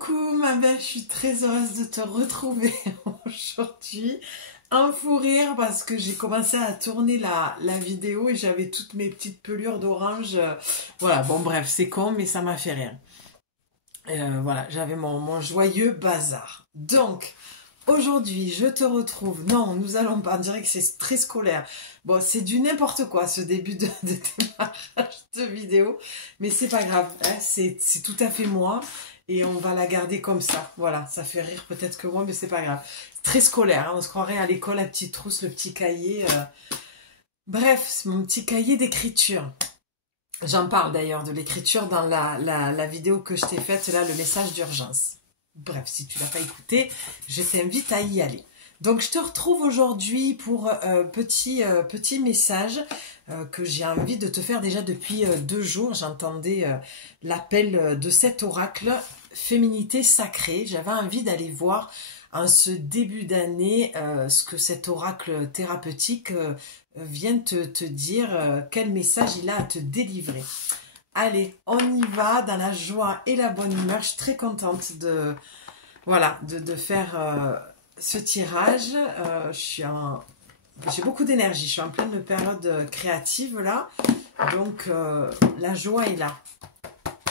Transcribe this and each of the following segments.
Coucou ma belle, je suis très heureuse de te retrouver aujourd'hui. Un fou rire parce que j'ai commencé à tourner la vidéo et j'avais toutes mes petites pelures d'orange. Voilà, bon bref, c'est con mais ça m'a fait rire. Voilà, j'avais mon joyeux bazar. Donc, aujourd'hui, je te retrouve. Non, nous allons pas, on dirait que c'est très scolaire. Bon, c'est du n'importe quoi ce début de démarrage de vidéo, mais c'est pas grave, hein, c'est tout à fait moi et on va la garder comme ça. Voilà, ça fait rire peut-être que moi, mais c'est pas grave. C'est très scolaire, hein, on se croirait à l'école, la petite trousse, le petit cahier. Bref, c'est mon petit cahier d'écriture. J'en parle d'ailleurs de l'écriture dans la vidéo que je t'ai faite, là, le message d'urgence. Bref, si tu ne l'as pas écouté, je t'invite à y aller. Donc, je te retrouve aujourd'hui pour petit message que j'ai envie de te faire déjà depuis 2 jours. J'entendais l'appel de cet oracle Féminité sacrée. J'avais envie d'aller voir en ce début d'année ce que cet oracle thérapeutique vient te dire, quel message il a à te délivrer. Allez, on y va dans la joie et la bonne humeur. Je suis très contente de faire ce tirage. J'ai beaucoup d'énergie. Je suis en pleine période créative là. Donc, la joie est là.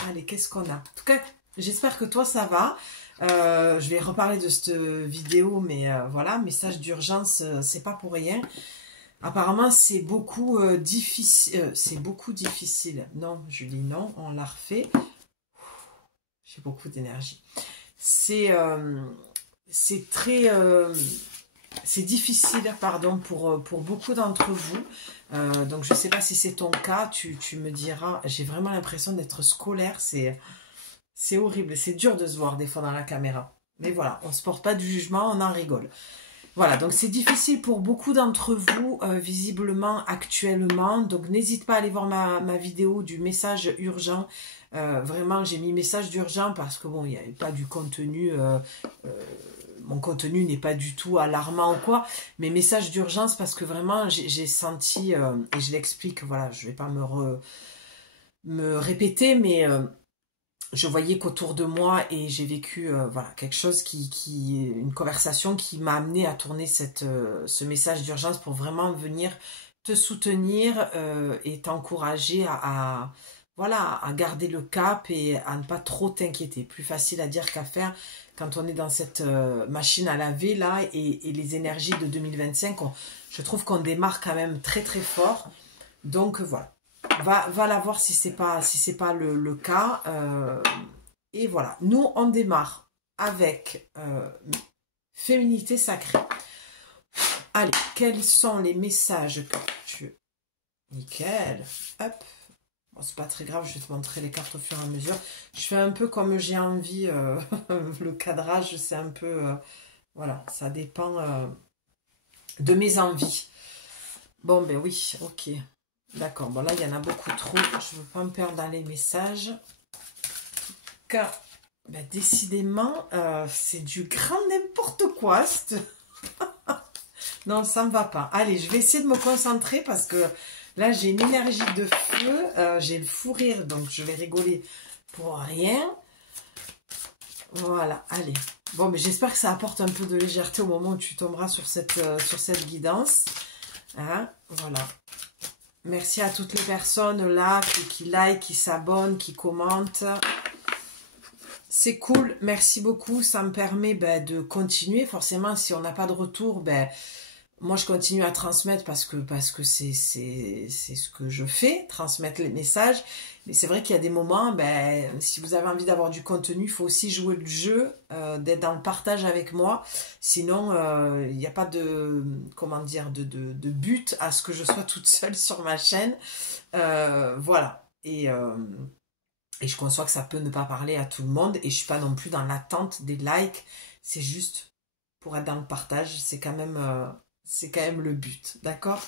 Allez, qu'est-ce qu'on a? En tout cas, j'espère que toi, ça va. Je vais reparler de cette vidéo, mais voilà, message d'urgence, c'est pas pour rien. Apparemment, c'est beaucoup difficile. C'est beaucoup difficile. Non, Julie, non, on l'a refait. J'ai beaucoup d'énergie. C'est très... c'est difficile, pardon, pour beaucoup d'entre vous. Donc, je ne sais pas si c'est ton cas. Tu me diras. J'ai vraiment l'impression d'être scolaire. C'est horrible. C'est dur de se voir des fois dans la caméra. Mais voilà, on ne se porte pas de jugement, on en rigole. Voilà, donc c'est difficile pour beaucoup d'entre vous, visiblement, actuellement. Donc, n'hésite pas à aller voir ma vidéo du message urgent. Vraiment, j'ai mis message d'urgent parce que, bon, il n'y avait pas du contenu... mon contenu n'est pas du tout alarmant ou quoi. Mais message d'urgence parce que vraiment, j'ai senti... et je l'explique, voilà, je ne vais pas me répéter, mais... je voyais qu'autour de moi et j'ai vécu voilà, quelque chose une conversation qui m'a amené à tourner ce message d'urgence pour vraiment venir te soutenir et t'encourager voilà, à garder le cap et à ne pas trop t'inquiéter. Plus facile à dire qu'à faire quand on est dans cette machine à laver là et les énergies de 2025. Je trouve qu'on démarre quand même très très fort. Donc voilà. Va la voir si c'est pas le cas. Et voilà, nous on démarre avec Féminité sacrée. Allez, quels sont les messages que tu... Nickel. Hop. Bon, c'est pas très grave, je vais te montrer les cartes au fur et à mesure. Je fais un peu comme j'ai envie. Le cadrage, c'est un peu... voilà, ça dépend de mes envies. Bon, ben oui, ok. D'accord, bon là il y en a beaucoup trop, je ne veux pas me perdre dans les messages. Car, ben, décidément, c'est du grand n'importe quoi. Non, ça ne me va pas. Allez, je vais essayer de me concentrer parce que là j'ai une énergie de feu, j'ai le fou rire, donc je vais rigoler pour rien. Voilà, allez. Bon, mais j'espère que ça apporte un peu de légèreté au moment où tu tomberas sur cette guidance. Hein, voilà. Merci à toutes les personnes là qui like, qui s'abonnent, qui commentent. C'est cool, merci beaucoup. Ça me permet de continuer. Forcément, si on n'a pas de retour, moi je continue à transmettre parce que c'est ce que je fais, transmettre les messages. Mais c'est vrai qu'il y a des moments, si vous avez envie d'avoir du contenu, il faut aussi jouer le jeu, d'être dans le partage avec moi. Sinon, il n'y a pas de, comment dire, de but à ce que je sois toute seule sur ma chaîne. Voilà. Et je conçois que ça peut ne pas parler à tout le monde. Et je ne suis pas non plus dans l'attente des likes. C'est juste pour être dans le partage. C'est quand même le but. D'accord?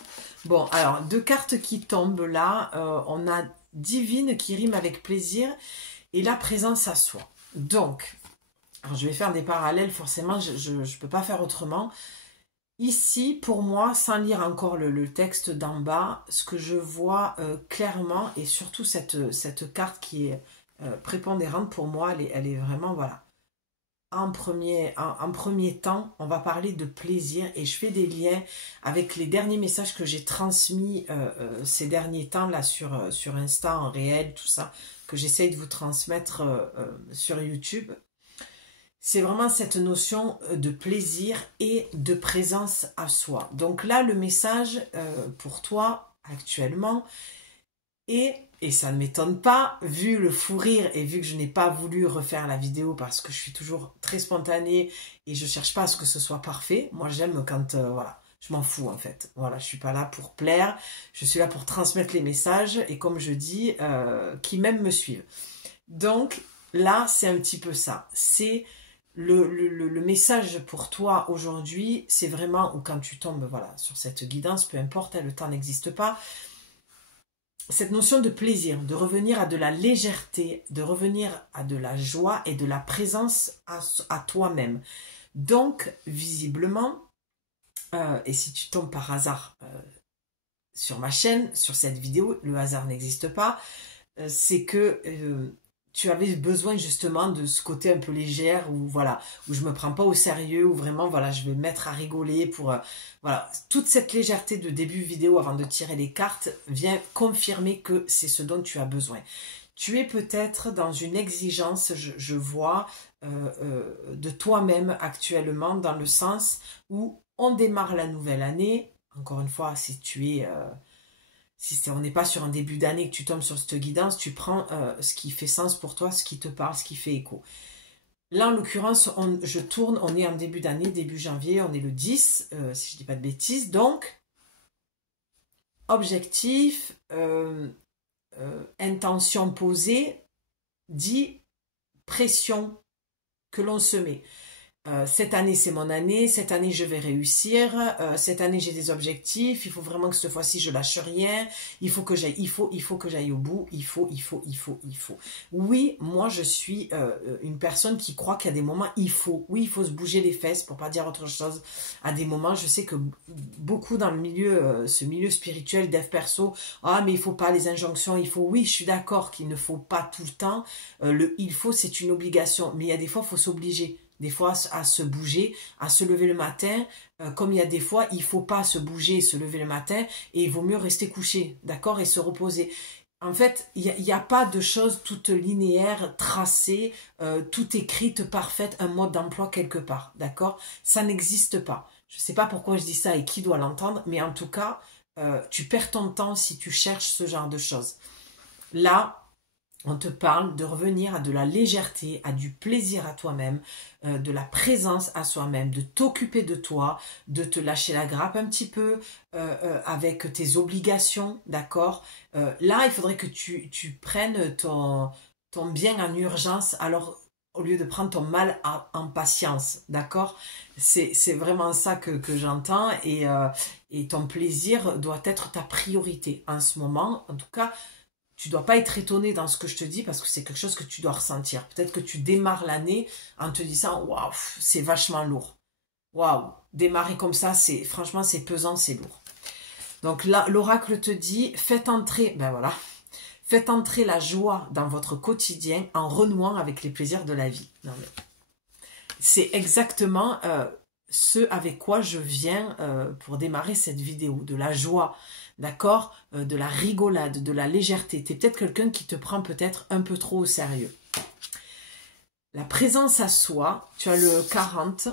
Bon, alors, 2 cartes qui tombent là. On a divine qui rime avec plaisir et la présence à soi. Donc, alors je vais faire des parallèles. Forcément, je ne peux pas faire autrement. Ici, pour moi, sans lire encore le texte d'en bas, ce que je vois clairement, et surtout cette carte qui est prépondérante pour moi, elle est vraiment, voilà, en premier temps, on va parler de plaisir et je fais des liens avec les derniers messages que j'ai transmis ces derniers temps là sur Insta, en réel, tout ça, que j'essaye de vous transmettre sur YouTube. C'est vraiment cette notion de plaisir et de présence à soi. Donc là, le message pour toi actuellement est... Et ça ne m'étonne pas, vu le fou rire et vu que je n'ai pas voulu refaire la vidéo parce que je suis toujours très spontanée et je cherche pas à ce que ce soit parfait. Moi, j'aime quand, voilà, je m'en fous en fait. Voilà, je suis pas là pour plaire, je suis là pour transmettre les messages et comme je dis, qui même me suivent. Donc là, c'est un petit peu ça. C'est le message pour toi aujourd'hui, c'est vraiment, ou quand tu tombes voilà, sur cette guidance, peu importe, le temps n'existe pas, cette notion de plaisir, de revenir à de la légèreté, de revenir à de la joie et de la présence à toi-même. Donc, visiblement, et si tu tombes par hasard sur ma chaîne, sur cette vidéo, le hasard n'existe pas, c'est que tu avais besoin justement de ce côté un peu légère où voilà, où je me prends pas au sérieux, où vraiment voilà, je vais me mettre à rigoler pour voilà, toute cette légèreté de début vidéo avant de tirer les cartes vient confirmer que c'est ce dont tu as besoin. Tu es peut-être dans une exigence, je vois, de toi-même actuellement dans le sens où on démarre la nouvelle année. Encore une fois, si tu es si on n'est pas sur un début d'année que tu tombes sur cette guidance, tu prends ce qui fait sens pour toi, ce qui te parle, ce qui fait écho. Là, en l'occurrence, je tourne, on est en début d'année, début janvier, on est le 10, si je ne dis pas de bêtises. Donc, objectif, intention posée, dit pression que l'on se met. Cette année c'est mon année, cette année je vais réussir, cette année j'ai des objectifs, il faut vraiment que cette fois-ci je lâche rien, il faut que j'aille, il faut que j'aille au bout, il faut. Oui, moi je suis une personne qui croit qu'il y a des moments, oui, il faut se bouger les fesses pour pas dire autre chose. À des moments, je sais que beaucoup dans le milieu, ce milieu spirituel, dev perso, ah mais il faut pas les injonctions, il faut, oui, je suis d'accord qu'il ne faut pas tout le temps, il faut c'est une obligation, mais il y a des fois il faut s'obliger. Des fois à se bouger, à se lever le matin, comme il y a des fois, il ne faut pas se bouger et se lever le matin, et il vaut mieux rester couché, d'accord, et se reposer. En fait, il n'y a pas de choses toutes linéaires, tracées, toutes écrites, parfaites, un mode d'emploi quelque part, d'accord? Ça n'existe pas. Je ne sais pas pourquoi je dis ça et qui doit l'entendre, mais en tout cas, tu perds ton temps si tu cherches ce genre de choses. Là, on te parle de revenir à de la légèreté, à du plaisir à toi-même, de la présence à soi-même, de t'occuper de toi, de te lâcher la grappe un petit peu avec tes obligations, d'accord? Là, il faudrait que tu prennes ton bien en urgence, alors au lieu de prendre ton mal en patience, d'accord? C'est vraiment ça que j'entends et ton plaisir doit être ta priorité en ce moment, en tout cas. Tu ne dois pas être étonné dans ce que je te dis parce que c'est quelque chose que tu dois ressentir. Peut-être que tu démarres l'année en te disant « Waouh, c'est vachement lourd. Waouh, démarrer comme ça, franchement, c'est pesant, c'est lourd. » Donc là, l'oracle te dit « Faites entrer, ben voilà, faites entrer la joie dans votre quotidien en renouant avec les plaisirs de la vie. » C'est exactement ce avec quoi je viens pour démarrer cette vidéo, de la joie. D'accord, de la rigolade, de la légèreté. Tu es peut-être quelqu'un qui te prend peut-être un peu trop au sérieux. La présence à soi, tu as le 40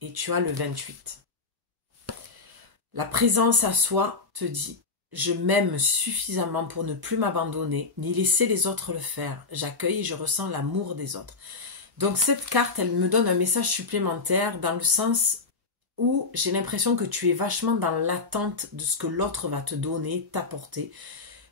et tu as le 28. La présence à soi te dit, je m'aime suffisamment pour ne plus m'abandonner, ni laisser les autres le faire. J'accueille et je ressens l'amour des autres. Donc cette carte, elle me donne un message supplémentaire dans le sens où j'ai l'impression que tu es vachement dans l'attente de ce que l'autre va te donner, t'apporter,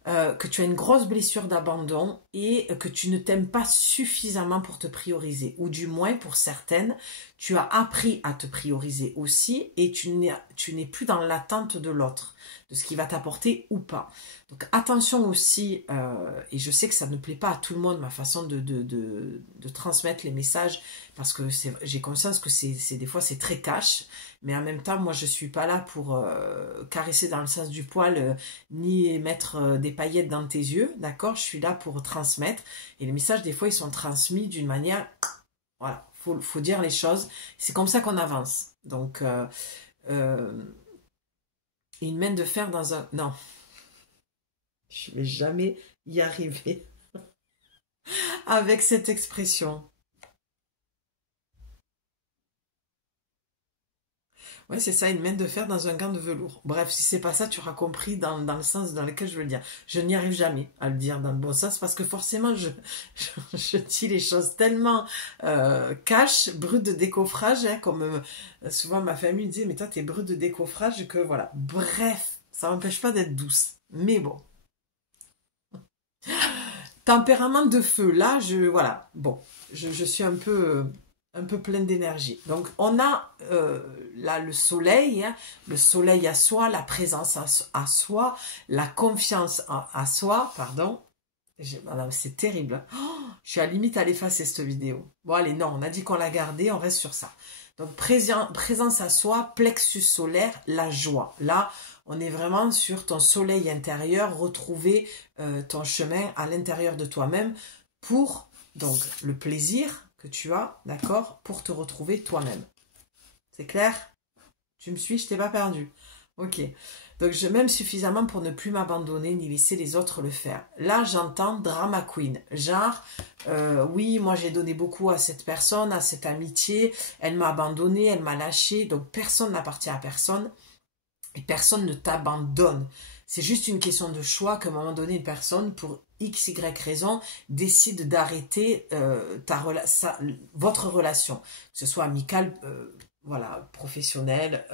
que tu as une grosse blessure d'abandon et que tu ne t'aimes pas suffisamment pour te prioriser. Ou du moins, pour certaines, tu as appris à te prioriser aussi et tu n'es plus dans l'attente de l'autre. de ce qui va t'apporter ou pas. Donc attention aussi, et je sais que ça ne plaît pas à tout le monde, ma façon de transmettre les messages, parce que j'ai conscience que des fois c'est très cash, mais en même temps, moi je suis pas là pour caresser dans le sens du poil, ni mettre des paillettes dans tes yeux, d'accord? Je suis là pour transmettre, et les messages des fois ils sont transmis d'une manière, voilà, faut dire les choses, c'est comme ça qu'on avance. Donc une main de fer dans un... Non, je vais jamais y arriver avec cette expression. Ouais, c'est ça, une main de fer dans un gant de velours. Bref, si c'est pas ça, tu auras compris dans le sens dans lequel je veux le dire. Je n'y arrive jamais à le dire dans le bon sens parce que forcément, je dis les choses tellement cash, brut de décoffrage, hein, comme souvent ma famille me dit, mais toi, t'es brut de décoffrage, que voilà. Bref, ça m'empêche pas d'être douce. Mais bon. Tempérament de feu, là, voilà, bon, je suis un peu pleine d'énergie. Donc, on a là le soleil, hein, le soleil à soi, la présence à soi, la confiance à soi, pardon. C'est terrible. Oh, je suis à la limite à l'effacer cette vidéo. Bon, allez, non, on a dit qu'on l'a gardée, on reste sur ça. Donc, présence à soi, plexus solaire, la joie. Là, on est vraiment sur ton soleil intérieur, retrouver ton chemin à l'intérieur de toi-même pour, donc, le plaisir que tu as, d'accord, pour te retrouver toi-même. C'est clair? Tu me suis? Je t'ai pas perdu. Ok. Donc, je m'aime suffisamment pour ne plus m'abandonner ni laisser les autres le faire. Là, j'entends drama queen. Genre, oui, moi, j'ai donné beaucoup à cette personne, à cette amitié. Elle m'a abandonné, elle m'a lâché. Donc, personne n'appartient à personne. Et personne ne t'abandonne. C'est juste une question de choix qu'à un moment donné, une personne, pour X, Y raison, décide d'arrêter votre relation. Que ce soit amicale, voilà, professionnelle,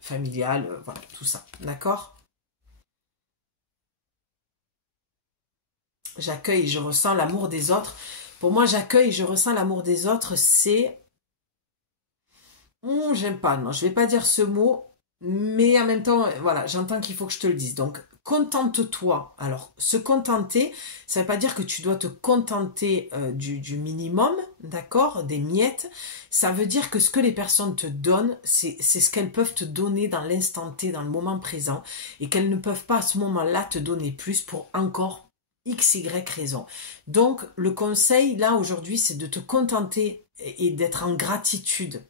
familiale, voilà, tout ça. D'accord? J'accueille et je ressens l'amour des autres. Pour moi, j'accueille et je ressens l'amour des autres, c'est... j'aime pas, non, je vais pas dire ce mot, mais en même temps, voilà, j'entends qu'il faut que je te le dise. Donc, contente-toi. Alors, se contenter, ça veut pas dire que tu dois te contenter du minimum, d'accord, des miettes. Ça veut dire que ce que les personnes te donnent, c'est ce qu'elles peuvent te donner dans l'instant T, dans le moment présent, et qu'elles ne peuvent pas à ce moment-là te donner plus pour encore X, Y raison. Donc, le conseil, là, aujourd'hui, c'est de te contenter et d'être en gratitude.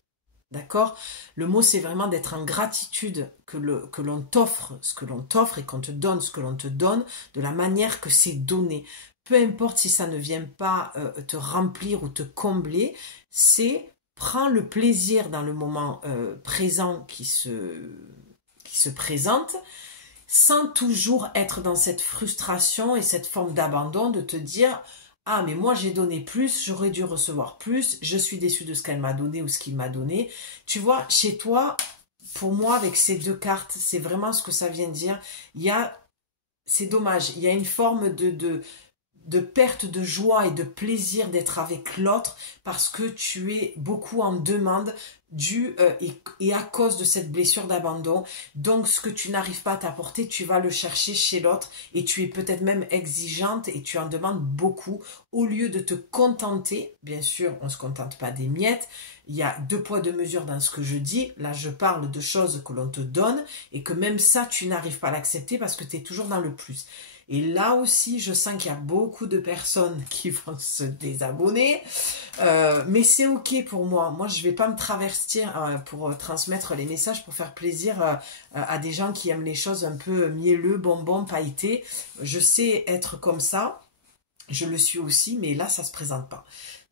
D'accord? Le mot, c'est vraiment d'être en gratitude que l'on t'offre ce que l'on t'offre et qu'on te donne ce que l'on te donne de la manière que c'est donné. Peu importe si ça ne vient pas te remplir ou te combler, c'est prends le plaisir dans le moment présent qui se présente sans toujours être dans cette frustration et cette forme d'abandon de te dire... Ah, mais moi, j'ai donné plus, j'aurais dû recevoir plus, je suis déçue de ce qu'elle m'a donné ou ce qu'il m'a donné. Tu vois, chez toi, pour moi, avec ces deux cartes, c'est vraiment ce que ça vient dire. C'est dommage, il y a une forme de perte de joie et de plaisir d'être avec l'autre parce que tu es beaucoup en demande et à cause de cette blessure d'abandon. Donc, ce que tu n'arrives pas à t'apporter, tu vas le chercher chez l'autre et tu es peut-être même exigeante et tu en demandes beaucoup au lieu de te contenter. Bien sûr, on ne se contente pas des miettes. Il y a deux poids, deux mesures dans ce que je dis. Là, je parle de choses que l'on te donne et que même ça, tu n'arrives pas à l'accepter parce que tu es toujours dans le plus. Et là aussi, je sens qu'il y a beaucoup de personnes qui vont se désabonner. Mais c'est ok pour moi. Moi, je ne vais pas me travestir pour transmettre les messages, pour faire plaisir à des gens qui aiment les choses un peu mielleux, bonbons, pailletés. Je sais être comme ça. Je le suis aussi, mais là, ça ne se présente pas.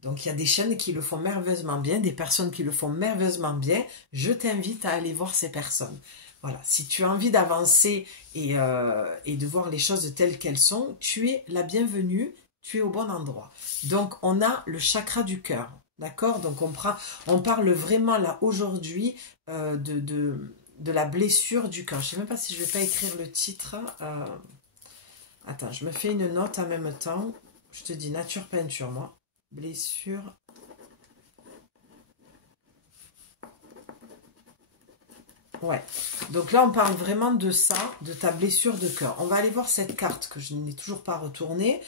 Donc, il y a des chaînes qui le font merveilleusement bien, des personnes qui le font merveilleusement bien. Je t'invite à aller voir ces personnes. Voilà, si tu as envie d'avancer et de voir les choses telles qu'elles sont, tu es la bienvenue, tu es au bon endroit. Donc, on a le chakra du cœur, d'accord? Donc, on parle vraiment là aujourd'hui de la blessure du cœur. Je ne sais même pas si je ne vais pas écrire le titre. Attends, je me fais une note en même temps. Je te dis nature peinture, moi. Blessure. Ouais. Donc là, on parle vraiment de ça, de ta blessure de cœur. On va aller voir cette carte que je n'ai toujours pas retournée.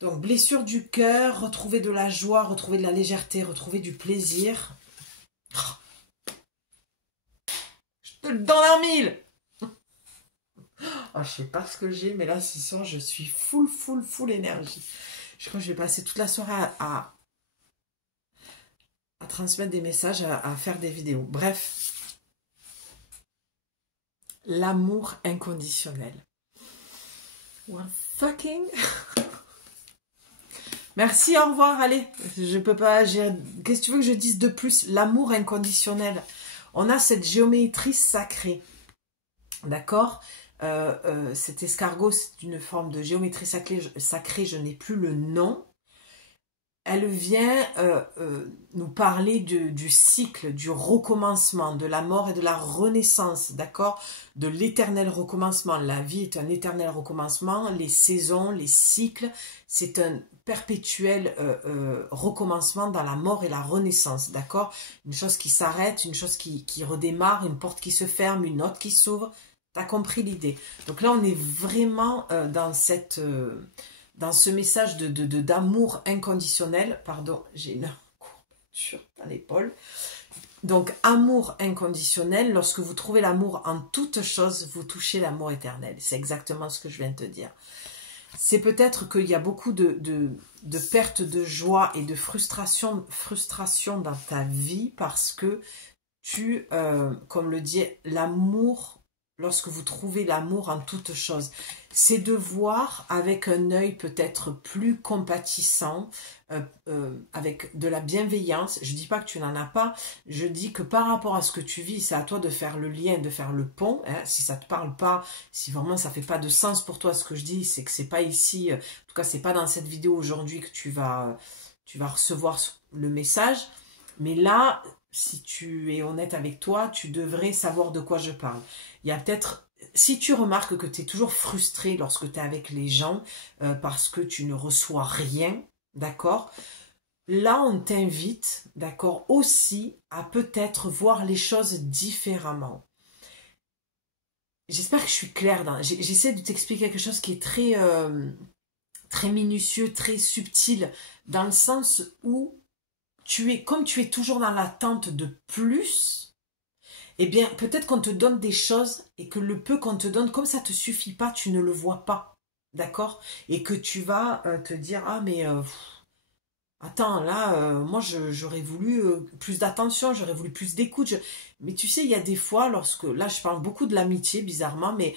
Donc, blessure du cœur, retrouver de la joie, retrouver de la légèreté, retrouver du plaisir. Je te le donne en mille. Oh, je sais pas ce que j'ai, mais là, ce soir, je suis full énergie. Je crois que je vais passer toute la soirée à transmettre des messages, à faire des vidéos. Bref, l'amour inconditionnel. Well, fucking... Merci, au revoir, allez. Je peux pas... Qu'est-ce que tu veux que je dise de plus? L'amour inconditionnel. On a cette géométrie sacrée. D'accord? Cet escargot, c'est une forme de géométrie sacrée, je n'ai plus le nom. Elle vient nous parler du cycle, du recommencement, de la mort et de la renaissance, d'accord? De l'éternel recommencement. La vie est un éternel recommencement, les saisons, les cycles, c'est un perpétuel recommencement dans la mort et la renaissance, d'accord? Une chose qui s'arrête, une chose qui redémarre, une porte qui se ferme, une autre qui s'ouvre. T'as compris l'idée? Donc là, on est vraiment dans cette... dans ce message d'amour inconditionnel, pardon, j'ai une courbature à l'épaule. Donc, amour inconditionnel, lorsque vous trouvez l'amour en toute chose, vous touchez l'amour éternel. C'est exactement ce que je viens de te dire. C'est peut-être qu'il y a beaucoup de perte de joie et de frustration dans ta vie parce que tu, comme le dit, l'amour... Lorsque vous trouvez l'amour en toute chose, c'est de voir avec un œil peut-être plus compatissant, avec de la bienveillance. Je ne dis pas que tu n'en as pas, je dis que par rapport à ce que tu vis, c'est à toi de faire le lien, de faire le pont. Hein. Si ça ne te parle pas, si vraiment ça ne fait pas de sens pour toi ce que je dis, c'est que c'est pas ici, en tout cas c'est pas dans cette vidéo aujourd'hui que tu vas recevoir le message. Mais là, si tu es honnête avec toi, tu devrais savoir de quoi je parle. Il y a peut-être, si tu remarques que tu es toujours frustré lorsque tu es avec les gens parce que tu ne reçois rien, d'accord? Là, on t'invite, d'accord, aussi à peut-être voir les choses différemment. J'espère que je suis claire. J'essaie de t'expliquer quelque chose qui est très, très minutieux, très subtil, dans le sens où comme tu es toujours dans l'attente de plus, eh bien, peut-être qu'on te donne des choses et que le peu qu'on te donne, comme ça ne te suffit pas, tu ne le vois pas, d'accord? Et que tu vas te dire, ah mais, attends, là, moi j'aurais voulu plus d'attention, j'aurais voulu plus d'écoute. Mais tu sais, il y a des fois, là je parle beaucoup de l'amitié, bizarrement, mais...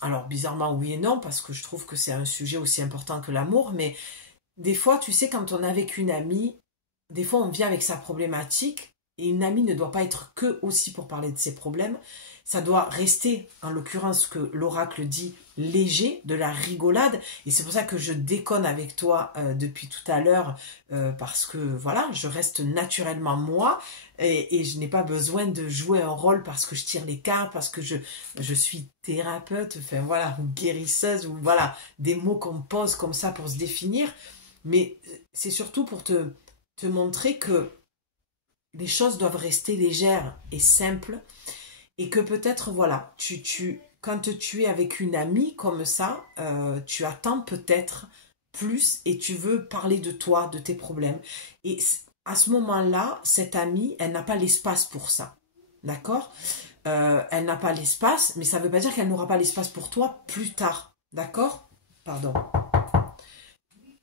alors, bizarrement, oui et non, parce que je trouve que c'est un sujet aussi important que l'amour, mais... Des fois, tu sais, quand on est avec une amie, des fois on vient avec sa problématique et une amie ne doit pas être que aussi pour parler de ses problèmes. Ça doit rester, en l'occurrence, ce que l'oracle dit, léger, de la rigolade. Et c'est pour ça que je déconne avec toi depuis tout à l'heure parce que voilà, je reste naturellement moi et je n'ai pas besoin de jouer un rôle parce que je tire les cartes, parce que je suis thérapeute, enfin voilà, ou guérisseuse, ou voilà, des mots qu'on pose comme ça pour se définir. Mais c'est surtout pour te montrer que les choses doivent rester légères et simples et que peut-être, voilà, quand tu es avec une amie comme ça, tu attends peut-être plus et tu veux parler de toi, de tes problèmes. Et à ce moment-là, cette amie, elle n'a pas l'espace pour ça. D'accord? Elle n'a pas l'espace, mais ça ne veut pas dire qu'elle n'aura pas l'espace pour toi plus tard. D'accord? Pardon.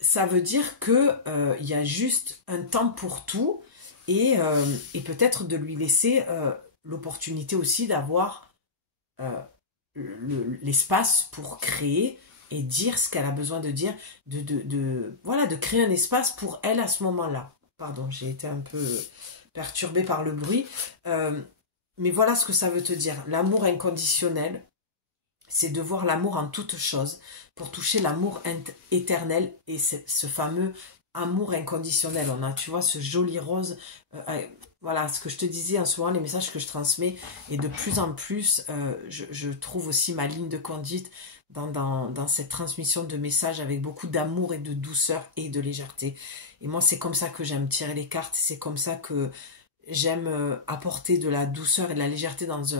Ça veut dire que y a juste un temps pour tout et peut-être de lui laisser l'opportunité aussi d'avoir l'espace pour créer et dire ce qu'elle a besoin de dire, voilà, de créer un espace pour elle à ce moment-là. Pardon, j'ai été un peu perturbée par le bruit. Mais voilà ce que ça veut te dire. L'amour inconditionnel, c'est de voir l'amour en toute chose pour toucher l'amour éternel et ce fameux amour inconditionnel. On a, tu vois, ce joli rose. Voilà, ce que je te disais en ce moment, les messages que je transmets. Et de plus en plus, je trouve aussi ma ligne de conduite dans cette transmission de messages avec beaucoup d'amour et de douceur et de légèreté. Et moi, c'est comme ça que j'aime tirer les cartes. C'est comme ça que J'aime apporter de la douceur et de la légèreté dans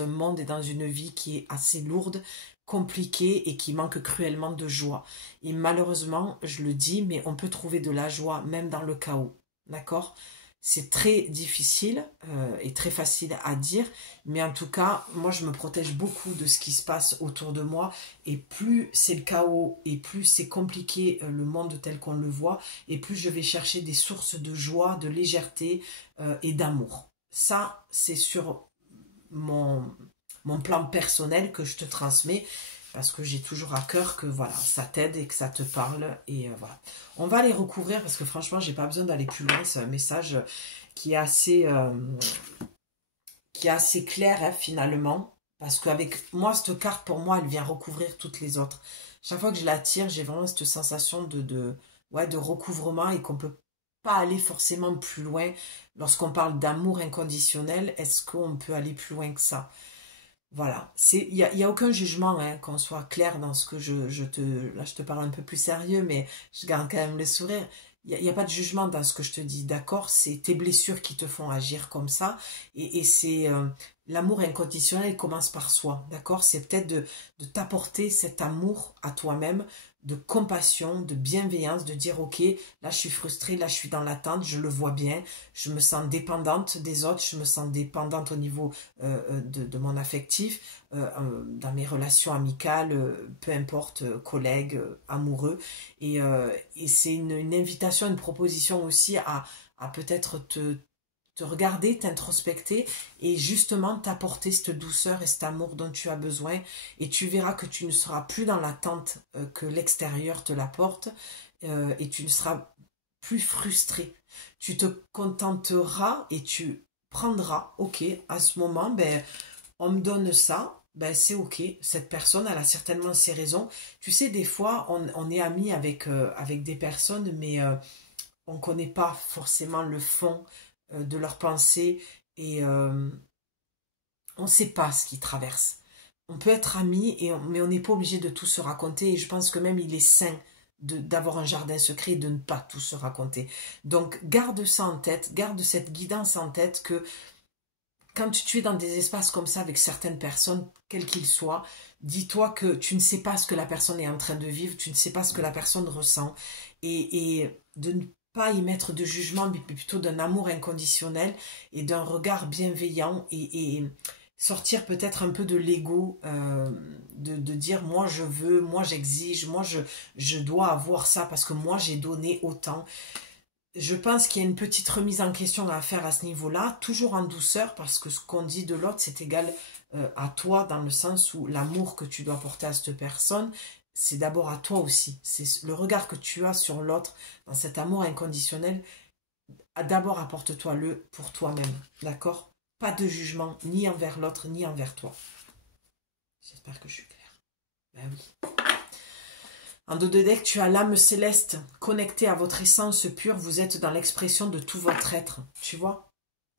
un monde et dans une vie qui est assez lourde, compliquée et qui manque cruellement de joie. Et malheureusement, je le dis, mais on peut trouver de la joie même dans le chaos. D'accord? C'est très difficile et très facile à dire, mais en tout cas, moi je me protège beaucoup de ce qui se passe autour de moi, et plus c'est le chaos et plus c'est compliqué le monde tel qu'on le voit, et plus je vais chercher des sources de joie, de légèreté et d'amour. Ça, c'est sur mon plan personnel que je te transmets, parce que j'ai toujours à cœur que voilà, ça t'aide et que ça te parle. Et voilà. On va les recouvrir parce que franchement, j'ai pas besoin d'aller plus loin. C'est un message qui est assez clair hein, finalement. Parce qu'avec moi, cette carte, pour moi, elle vient recouvrir toutes les autres. Chaque fois que je la tire, j'ai vraiment cette sensation ouais, de recouvrement et qu'on peut pas aller forcément plus loin. Lorsqu'on parle d'amour inconditionnel, est-ce qu'on peut aller plus loin que ça? Voilà, y a aucun jugement, hein, qu'on soit clair dans ce que là je te parle un peu plus sérieux, mais je garde quand même le sourire. Y a pas de jugement dans ce que je te dis, d'accord? C'est tes blessures qui te font agir comme ça, et c'est l'amour inconditionnel, il commence par soi, d'accord? C'est peut-être de t'apporter cet amour à toi-même, de compassion, de bienveillance, de dire ok, là je suis frustrée, là je suis dans l'attente, je le vois bien, je me sens dépendante des autres, je me sens dépendante au niveau de mon affectif, dans mes relations amicales, peu importe, collègues, amoureux. Et c'est une invitation, une proposition aussi à peut-être te regarder, t'introspecter et justement t'apporter cette douceur et cet amour dont tu as besoin. Et tu verras que tu ne seras plus dans l'attente que l'extérieur te l'apporte, et tu ne seras plus frustré. Tu te contenteras et tu prendras, ok, à ce moment, ben, on me donne ça, ben c'est ok, cette personne, elle a certainement ses raisons. Tu sais, des fois, on est amis avec des personnes, mais on ne connaît pas forcément le fond de leurs pensées, et on ne sait pas ce qu'ils traversent. On peut être amis, mais on n'est pas obligé de tout se raconter, et je pense que même il est sain d'avoir un jardin secret et de ne pas tout se raconter. Donc garde ça en tête, garde cette guidance en tête que quand tu es dans des espaces comme ça avec certaines personnes, quels qu'ils soient, dis-toi que tu ne sais pas ce que la personne est en train de vivre, tu ne sais pas ce que la personne ressent, et de ne pas y mettre de jugement, mais plutôt d'un amour inconditionnel et d'un regard bienveillant, et sortir peut-être un peu de l'ego, de dire moi je veux, moi j'exige, moi je dois avoir ça parce que moi j'ai donné autant. Je pense qu'il y a une petite remise en question à faire à ce niveau-là, toujours en douceur, parce que ce qu'on dit de l'autre, c'est égal à toi, dans le sens où l'amour que tu dois porter à cette personne, c'est d'abord à toi aussi. C'est le regard que tu as sur l'autre, dans cet amour inconditionnel, d'abord apporte-toi-le pour toi-même, d'accord? Pas de jugement, ni envers l'autre, ni envers toi. J'espère que je suis claire. Ben oui. En dos de deck, tu as l'âme céleste connectée à votre essence pure. Vous êtes dans l'expression de tout votre être. Tu vois?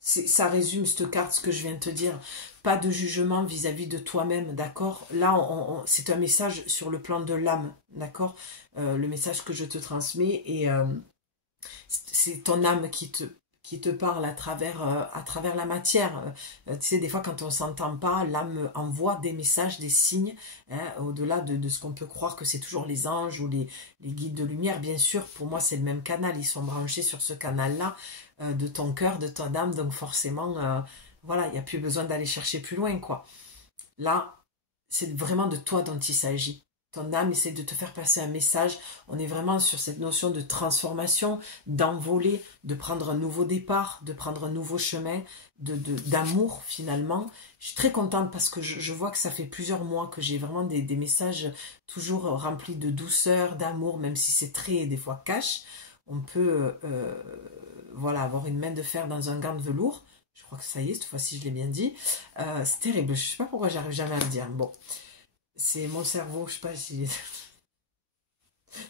Ça résume cette carte, ce que je viens de te dire. Pas de jugement vis-à-vis de toi-même, d'accord? Là, c'est un message sur le plan de l'âme, d'accord? Le message que je te transmets, et c'est ton âme qui te parle à travers la matière. Tu sais, des fois, quand on ne s'entend pas, l'âme envoie des messages, des signes, hein, au-delà de ce qu'on peut croire que c'est toujours les anges ou les guides de lumière. Bien sûr, pour moi, c'est le même canal. Ils sont branchés sur ce canal-là, de ton cœur, de ton âme. Donc, forcément, voilà, il n'y a plus besoin d'aller chercher plus loin, quoi. Là, c'est vraiment de toi dont il s'agit. Ton âme essaie de te faire passer un message. On est vraiment sur cette notion de transformation, d'envoler, de prendre un nouveau départ, de prendre un nouveau chemin, d'amour finalement. Je suis très contente parce que je vois que ça fait plusieurs mois que j'ai vraiment des messages toujours remplis de douceur, d'amour, même si c'est très des fois cash. On peut voilà, avoir une main de fer dans un gant de velours. Je crois que ça y est, cette fois-ci je l'ai bien dit. C'est terrible, je ne sais pas pourquoi j'arrive jamais à le dire. Bon. C'est mon cerveau, je sais pas si...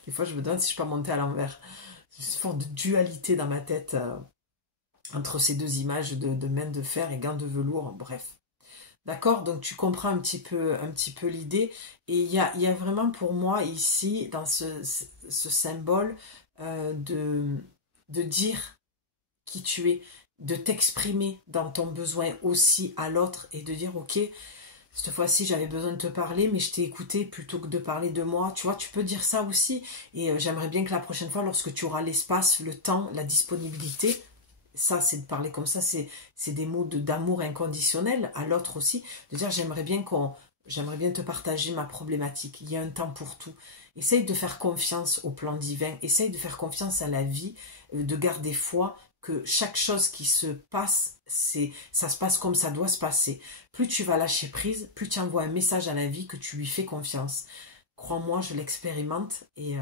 Des fois, je me demande si je peux monter à l'envers. C'est une forme de dualité dans ma tête entre ces deux images de main de fer et gants de velours, bref. D'accord? Donc, tu comprends un petit peu l'idée. Et il y a vraiment pour moi ici, dans ce symbole, de dire qui tu es, de t'exprimer dans ton besoin aussi à l'autre et de dire ok, cette fois-ci j'avais besoin de te parler mais je t'ai écouté plutôt que de parler de moi, tu vois, tu peux dire ça aussi et j'aimerais bien que la prochaine fois lorsque tu auras l'espace, le temps, la disponibilité, ça c'est de parler comme ça, c'est des mots d'amour inconditionnel à l'autre aussi, de dire j'aimerais bien te partager ma problématique, il y a un temps pour tout. Essaye de faire confiance au plan divin, essaye de faire confiance à la vie, de garder foi que chaque chose qui se passe, ça se passe comme ça doit se passer. Plus tu vas lâcher prise, plus tu envoies un message à la vie que tu lui fais confiance. Crois-moi, je l'expérimente et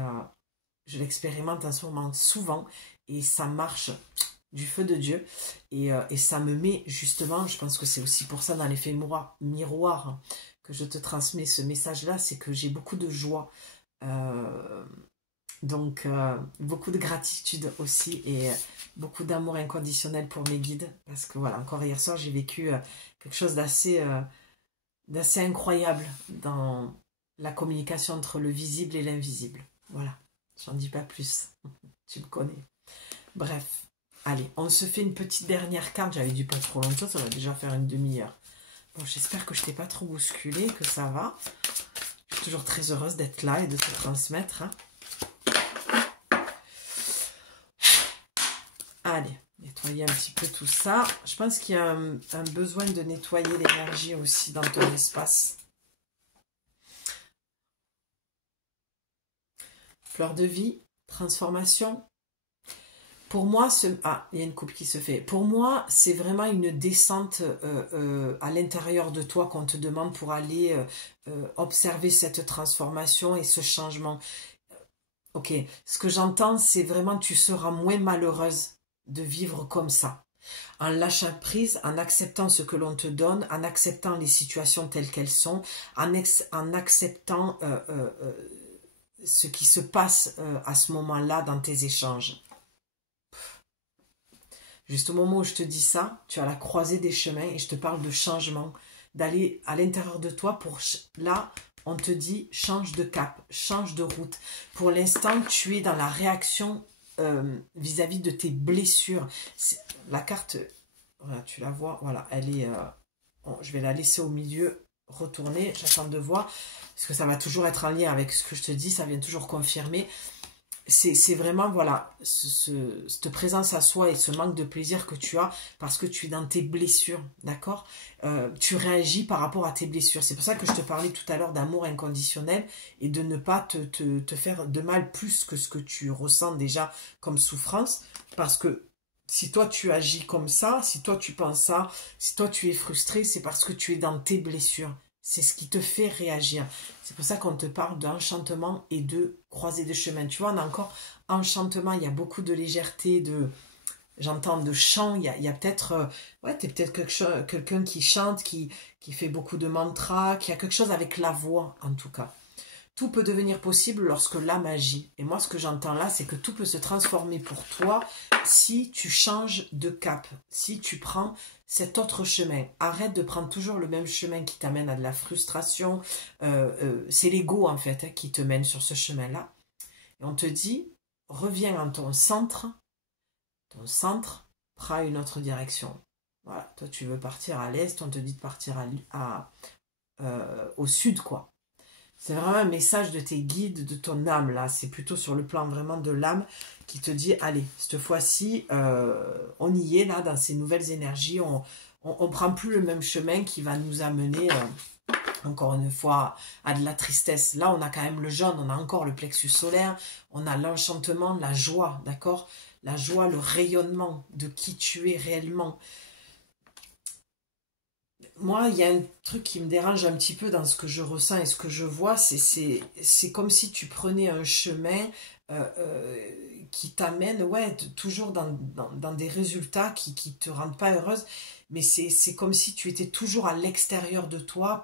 je l'expérimente en ce moment souvent et ça marche du feu de Dieu et ça me met justement, je pense que c'est aussi pour ça dans l'effet miroir que je te transmets ce message-là, c'est que j'ai beaucoup de joie. Donc, beaucoup de gratitude aussi et beaucoup d'amour inconditionnel pour mes guides. Parce que voilà, encore hier soir, j'ai vécu quelque chose d'assez incroyable dans la communication entre le visible et l'invisible. Voilà, j'en dis pas plus. Tu me connais. Bref, allez, on se fait une petite dernière carte. J'avais dit pas trop longtemps, ça va déjà faire une demi-heure. Bon, j'espère que je t'ai pas trop bousculé, que ça va. Je suis toujours très heureuse d'être là et de te transmettre. Hein. Allez, nettoyer un petit peu tout ça. Je pense qu'il y a un besoin de nettoyer l'énergie aussi dans ton espace. Fleur de vie, transformation. Pour moi, il y a une coupe qui se fait. Pour moi, c'est vraiment une descente à l'intérieur de toi qu'on te demande pour aller observer cette transformation et ce changement. Ok, ce que j'entends, c'est vraiment tu seras moins malheureuse de vivre comme ça. En lâchant prise, en acceptant ce que l'on te donne, en acceptant les situations telles qu'elles sont, en acceptant ce qui se passe à ce moment-là dans tes échanges. Juste au moment où je te dis ça, tu as la croisée des chemins et je te parle de changement, d'aller à l'intérieur de toi pour... Là, on te dit change de cap, change de route. Pour l'instant, tu es dans la réaction vis-à-vis de tes blessures. La carte, voilà, tu la vois, voilà, elle est... je vais la laisser au milieu, retourner, j'attends de voir, parce que ça va toujours être en lien avec ce que je te dis, ça vient toujours confirmer. C'est vraiment, voilà, cette présence à soi et ce manque de plaisir que tu as parce que tu es dans tes blessures, d'accord, tu réagis par rapport à tes blessures. C'est pour ça que je te parlais tout à l'heure d'amour inconditionnel et de ne pas te faire de mal plus que ce que tu ressens déjà comme souffrance. Parce que si toi tu agis comme ça, si toi tu penses ça, si toi tu es frustré, c'est parce que tu es dans tes blessures. C'est ce qui te fait réagir. C'est pour ça qu'on te parle d'enchantement et de croisée de chemin. Tu vois, on a encore enchantement, il y a beaucoup de légèreté, j'entends de chant, il y a peut-être, ouais, t'es peut-être quelqu'un qui chante, qui fait beaucoup de mantras, qui a quelque chose avec la voix, en tout cas. Tout peut devenir possible lorsque l'âme agit. Et moi, ce que j'entends là, c'est que tout peut se transformer pour toi si tu changes de cap, si tu prends cet autre chemin. Arrête de prendre toujours le même chemin qui t'amène à de la frustration. C'est l'ego, en fait, hein, qui te mène sur ce chemin-là. Et on te dit, reviens en ton centre. Ton centre prend une autre direction. Voilà, toi, tu veux partir à l'est, on te dit de partir au sud, quoi. C'est vraiment un message de tes guides, de ton âme, là. C'est plutôt sur le plan vraiment de l'âme qui te dit, allez, cette fois-ci, on y est, là, dans ces nouvelles énergies. On prend plus le même chemin qui va nous amener, encore une fois, à de la tristesse. Là, on a quand même le jaune, on a encore le plexus solaire, on a l'enchantement, la joie, d'accord? La joie, le rayonnement de qui tu es réellement. Moi, il y a un truc qui me dérange un petit peu dans ce que je ressens et ce que je vois, c'est comme si tu prenais un chemin qui t'amène, ouais, toujours dans des résultats qui te rendent pas heureuse, mais c'est comme si tu étais toujours à l'extérieur de toi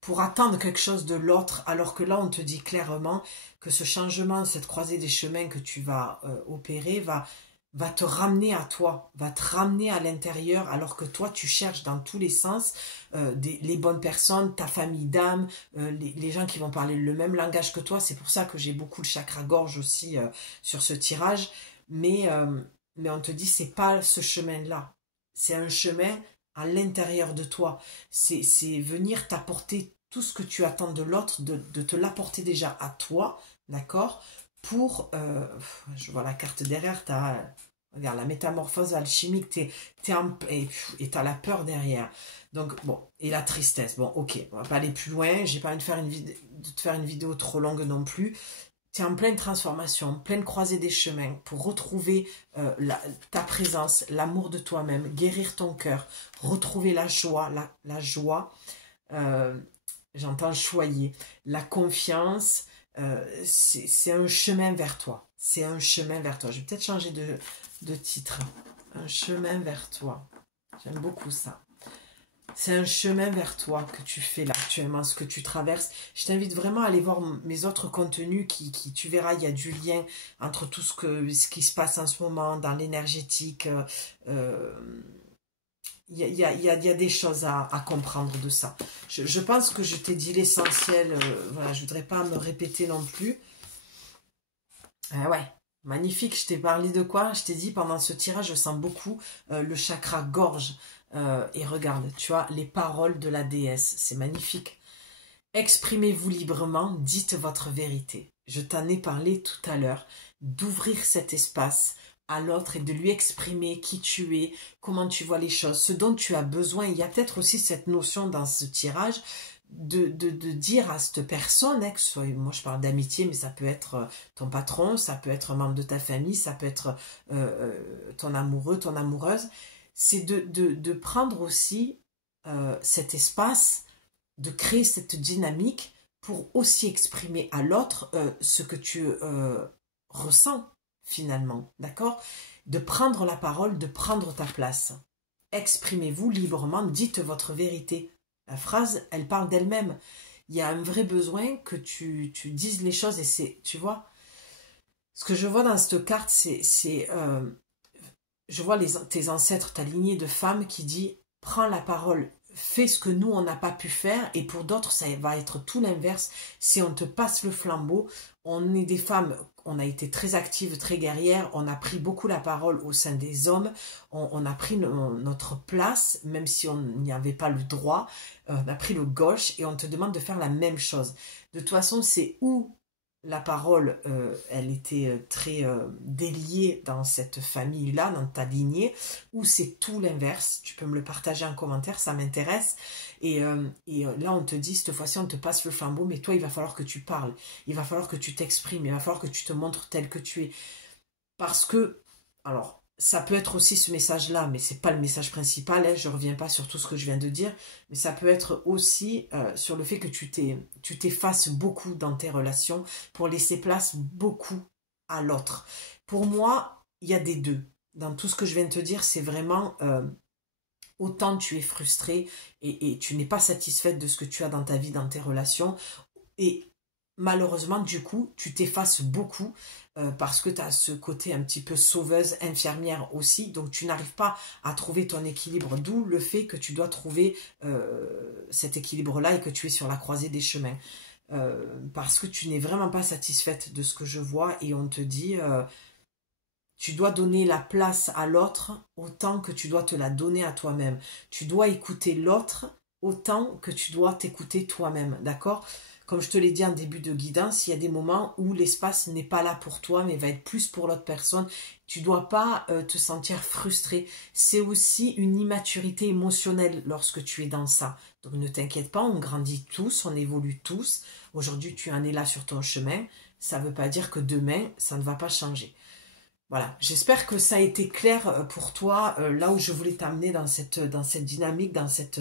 pour attendre quelque chose de l'autre, alors que là, on te dit clairement que ce changement, cette croisée des chemins que tu vas opérer va te ramener à toi, va te ramener à l'intérieur, alors que toi, tu cherches dans tous les sens les bonnes personnes, ta famille d'âme, les gens qui vont parler le même langage que toi. C'est pour ça que j'ai beaucoup le chakra-gorge aussi sur ce tirage. Mais mais on te dit c'est pas ce chemin-là. C'est un chemin à l'intérieur de toi. C'est venir t'apporter tout ce que tu attends de l'autre, de te l'apporter déjà à toi, d'accord? Pour, je vois la carte derrière, regarde, la métamorphose alchimique, et t'as la peur derrière. Donc, bon, et la tristesse. Bon, ok, on va pas aller plus loin, j'ai pas envie de te faire une vidéo trop longue non plus. Tu es en pleine transformation, pleine croisée des chemins pour retrouver ta présence, l'amour de toi-même, guérir ton cœur, retrouver la joie, la joie, j'entends choyer, la confiance, c'est un chemin vers toi. C'est un chemin vers toi. Je vais peut-être changer de titre. Un chemin vers toi. J'aime beaucoup ça. C'est un chemin vers toi que tu fais là actuellement, ce que tu traverses. Je t'invite vraiment à aller voir mes autres contenus tu verras, il y a du lien entre tout ce qui se passe en ce moment dans l'énergétique. Il y a des choses à comprendre de ça. Je pense que je t'ai dit l'essentiel. Voilà, je voudrais pas me répéter non plus. Ouais, magnifique. Je t'ai parlé de quoi? Je t'ai dit pendant ce tirage, je sens beaucoup le chakra gorge. Et regarde, tu vois, les paroles de la déesse, c'est magnifique. Exprimez-vous librement, dites votre vérité. Je t'en ai parlé tout à l'heure, d'ouvrir cet espace à l'autre et de lui exprimer qui tu es, comment tu vois les choses, ce dont tu as besoin. Il y a peut-être aussi cette notion dans ce tirage de dire à cette personne, hein, que ce soit, moi je parle d'amitié, mais ça peut être ton patron, ça peut être un membre de ta famille, ça peut être ton amoureux, ton amoureuse, c'est de prendre aussi cet espace, de créer cette dynamique pour aussi exprimer à l'autre ce que tu ressens finalement, d'accord? De prendre la parole, de prendre ta place. Exprimez-vous librement, dites votre vérité. La phrase, elle parle d'elle-même. Il y a un vrai besoin que tu dises les choses et c'est, tu vois, ce que je vois dans cette carte, je vois tes ancêtres, ta lignée de femmes qui dit « Prends la parole, fais ce que nous, on n'a pas pu faire. » Et pour d'autres, ça va être tout l'inverse. Si on te passe le flambeau, on est des femmes, on a été très actives, très guerrières, on a pris beaucoup la parole au sein des hommes, on a pris notre place, même si on n'y avait pas le droit, on a pris le gauche et on te demande de faire la même chose. De toute façon, c'est où la parole, elle était très déliée dans cette famille-là, dans ta lignée, ou c'est tout l'inverse. Tu peux me le partager en commentaire, ça m'intéresse. Et là, on te dit, cette fois-ci, on te passe le flambeau, mais toi, il va falloir que tu parles, il va falloir que tu t'exprimes, il va falloir que tu te montres tel que tu es. Parce que, alors, ça peut être aussi ce message-là, mais c'est pas le message principal, hein, je reviens pas sur tout ce que je viens de dire, mais ça peut être aussi sur le fait que tu t'effaces beaucoup dans tes relations pour laisser place beaucoup à l'autre. Pour moi, il y a des deux. Dans tout ce que je viens de te dire, c'est vraiment autant tu es frustré et tu n'es pas satisfaite de ce que tu as dans ta vie, dans tes relations, et malheureusement, du coup, tu t'effaces beaucoup parce que tu as ce côté un petit peu sauveuse, infirmière aussi, donc tu n'arrives pas à trouver ton équilibre, d'où le fait que tu dois trouver cet équilibre-là et que tu es sur la croisée des chemins. Parce que tu n'es vraiment pas satisfaite de ce que je vois et on te dit tu dois donner la place à l'autre autant que tu dois te la donner à toi-même. Tu dois écouter l'autre autant que tu dois t'écouter toi-même, d'accord? Comme je te l'ai dit en début de guidance, il y a des moments où l'espace n'est pas là pour toi, mais va être plus pour l'autre personne. Tu ne dois pas te sentir frustré. C'est aussi une immaturité émotionnelle lorsque tu es dans ça. Donc ne t'inquiète pas, on grandit tous, on évolue tous. Aujourd'hui, tu en es là sur ton chemin. Ça ne veut pas dire que demain, ça ne va pas changer. Voilà, j'espère que ça a été clair pour toi, là où je voulais t'amener dans cette dynamique, dans cette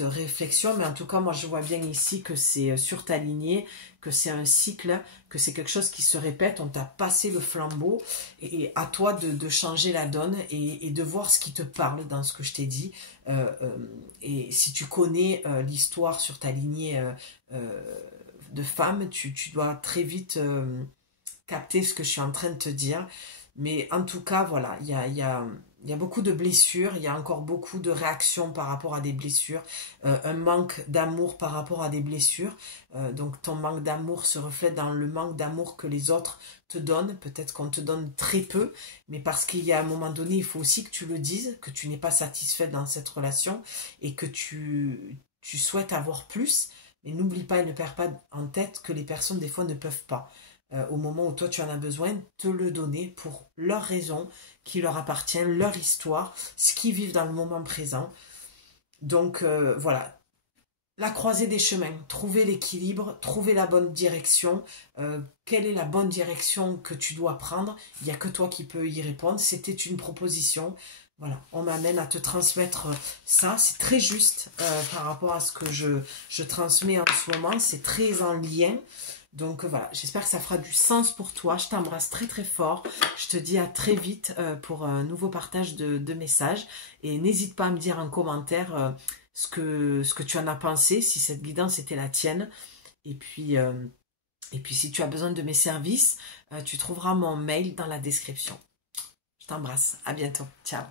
réflexion. Mais en tout cas, moi, je vois bien ici que c'est sur ta lignée, que c'est un cycle, que c'est quelque chose qui se répète. On t'a passé le flambeau et à toi de changer la donne et de voir ce qui te parle dans ce que je t'ai dit. Et si tu connais l'histoire sur ta lignée de femme, tu dois très vite capter ce que je suis en train de te dire. Mais en tout cas, voilà, il y a il y a beaucoup de blessures, il y a encore beaucoup de réactions par rapport à des blessures, un manque d'amour par rapport à des blessures. Donc ton manque d'amour se reflète dans le manque d'amour que les autres te donnent. Peut-être qu'on te donne très peu, mais parce qu'il y a un moment donné, il faut aussi que tu le dises, que tu n'es pas satisfait dans cette relation et que tu souhaites avoir plus. Mais n'oublie pas et ne perds pas en tête que les personnes, des fois, ne peuvent pas. Au moment où toi tu en as besoin, te le donner pour leurs raisons qui leur appartiennent, leur histoire, ce qu'ils vivent dans le moment présent. Donc voilà, la croisée des chemins, trouver l'équilibre, trouver la bonne direction. Quelle est la bonne direction que tu dois prendre? Il n'y a que toi qui peux y répondre. C'était une proposition. Voilà, on m'amène à te transmettre ça. C'est très juste par rapport à ce que je transmets en ce moment. C'est très en lien. Donc voilà, j'espère que ça fera du sens pour toi. Je t'embrasse très très fort. Je te dis à très vite pour un nouveau partage de messages. Et n'hésite pas à me dire en commentaire ce que tu en as pensé, si cette guidance était la tienne. Et puis si tu as besoin de mes services, tu trouveras mon mail dans la description. Je t'embrasse. À bientôt. Ciao.